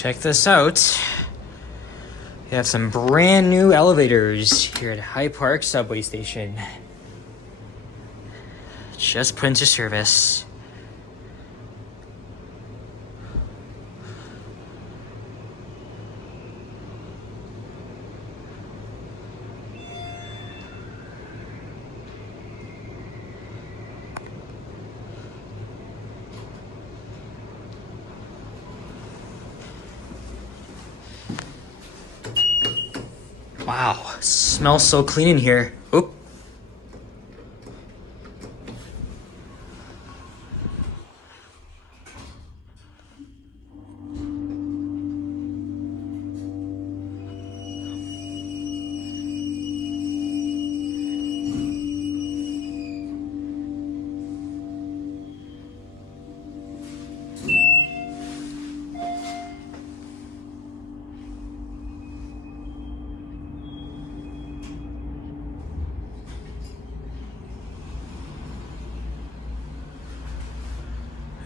Check this out. We have some brand new elevators here at Hyde Park subway station. Just put into service. Wow, smells so clean in here. Oop.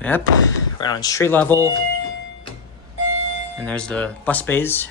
Yep, right on street level. And there's the bus bays.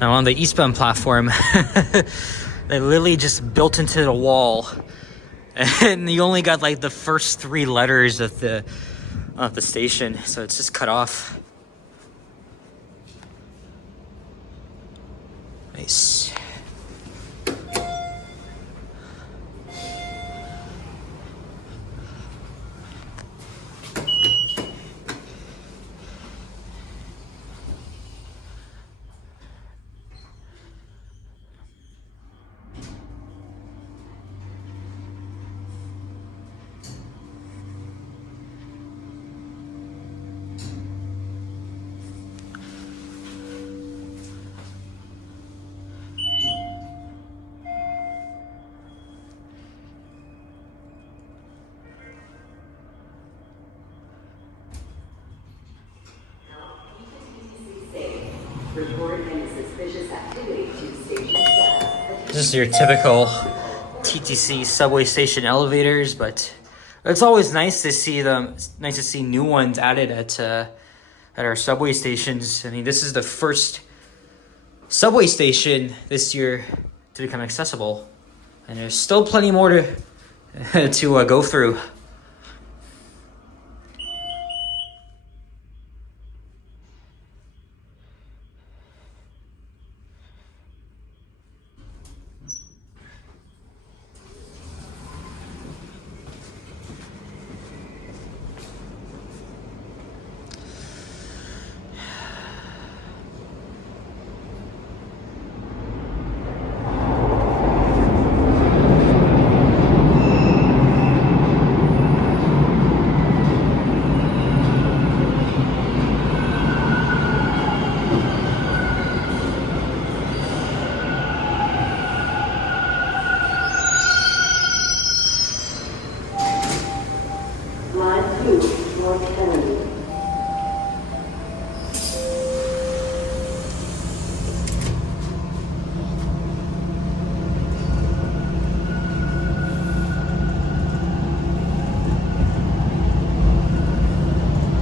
Now on the eastbound platform, they literally just built into the wall, and you only got like the first 3 letters of the station, so it's just cut off. Nice. Report any suspicious activity to station staff. This is your typical TTC subway station elevators, but it's always nice to see them. It's nice to see new ones added at our subway stations. I mean, this is the first subway station this year to become accessible, and there's still plenty more to go through.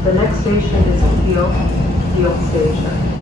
The next station is Field Station.